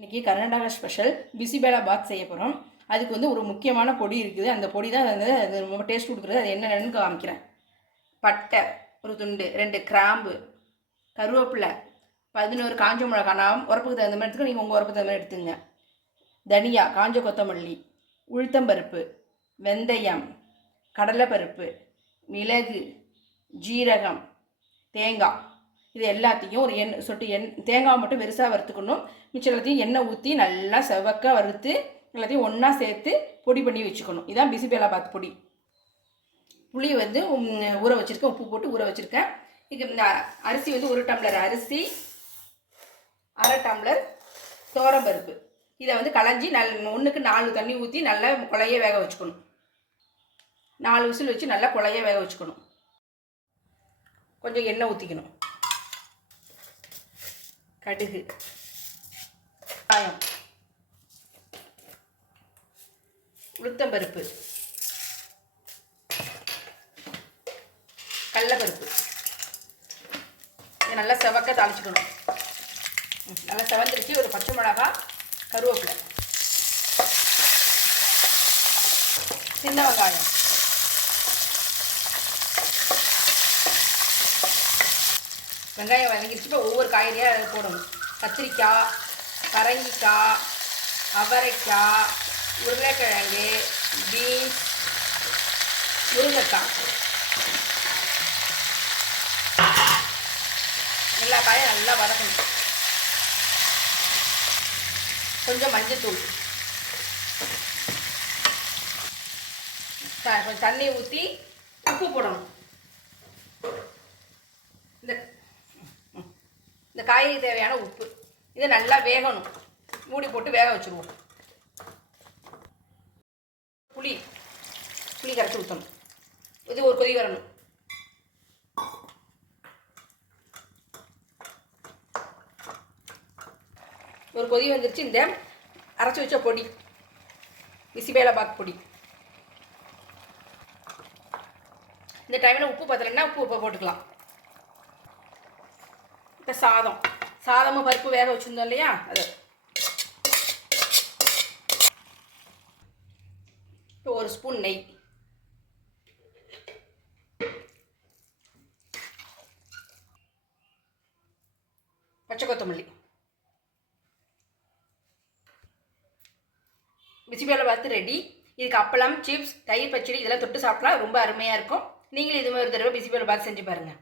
இன்றைக்கி கர்நாடகா ஸ்பெஷல் பிசிபேலா பாத் செய்ய போகிறோம். அதுக்கு வந்து ஒரு முக்கியமான பொடி இருக்குது. அந்த பொடி தான் வந்து அது ரொம்ப டேஸ்ட் கொடுக்குறது. அது என்னென்னு காமிக்கிறேன். பட்டை ஒரு துண்டு, 2 கிராம்பு, கருவேப்பிலை, 11 காஞ்ச மிளகா. நான் உரப்புக்கு தகுந்த மாதிரி எடுத்துக்க, நீங்கள் உங்கள் உரப்புக்கு தகுந்த மாதிரி எடுத்துங்க. தனியா, காஞ்ச கொத்தமல்லி, உளுத்தம்பருப்பு, வெந்தயம், கடலைப்பருப்பு, மிளகு, ஜீரகம், தேங்காய். இது எல்லாத்தையும் ஒரு சொட்டு தேங்காய் மட்டும் வெறுசாக வறுத்துக்கணும். மிச்சம் எல்லாத்தையும் எண்ணெய் ஊற்றி நல்லா செவக்க வறுத்து எல்லாத்தையும் ஒன்றா சேர்த்து பொடி பண்ணி வச்சுக்கணும். இதான் பிசிபேலா பாத் பொடி. புளி வந்து ஊற வச்சுருக்கேன், உப்பு போட்டு ஊற வச்சுருக்கேன். இது அரிசி வந்து 1 டம்ளர் அரிசி, 1/2 டம்ளர் துவரம்பருப்பு. இதை வந்து களைஞ்சி 1க்கு 4 தண்ணி ஊற்றி நல்லா குழைய வேக வச்சுக்கணும். 4 விசில் வச்சு நல்லா குழைய வேக வச்சுக்கணும். கொஞ்சம் எண்ணெய் ஊற்றிக்கணும். கடுகு, காயம், உளுத்தம்பருப்பு, கடலைப்பருப்பு. இதை நல்லா செவக்க தாளிச்சுக்கணும். நல்லா செவந்துருச்சு. ஒரு பச்சை மிளகா, கருவேப்பிலை, சின்ன வெங்காயம், வெங்காயம் வதங்கிடுச்சு. இப்போ ஒவ்வொரு காய்கறியாக போடணும். கத்திரிக்காய், பரங்கிக்காய், அவரைக்காய், உருளைக்கிழங்கு, பீன்ஸ், முருங்கைக்காய். எல்லா காயும் நல்லா வதக்கணும். கொஞ்சம் மஞ்சத்தூள், கொஞ்சம் தண்ணி ஊற்றி உப்பு போடணும். இந்த காய்கறி தேவையான உப்பு. இதை நல்லா வேகணும். மூடி போட்டு வேக வச்சுருவோம். புளி கரைச்சி ஊற்றணும். இது ஒரு கொதி வரணும். ஒரு கொதி வந்துருச்சு. இந்த அரைச்சி வச்ச பொடி, பிசிபேலா பாத் பொடி. இந்த டைமில் உப்பு பத்தலைன்னா உப்பு போட்டுக்கலாம். இப்போ சாதமும் பருப்பு வேக வச்சுருந்தோம் இல்லையா, அது இப்போ 1 ஸ்பூன் நெய், பச்சை கொத்தமல்லி. பிசிபேலா பாத் ரெடி. இதுக்கு அப்பளம், சிப்ஸ், தயிர் பச்சடி இதெல்லாம் தொட்டு சாப்பிட்டா ரொம்ப அருமையாக இருக்கும். நீங்களும் இது மாதிரி ஒரு தடவை பிசிபேலா பாத் செஞ்சு பாருங்கள்.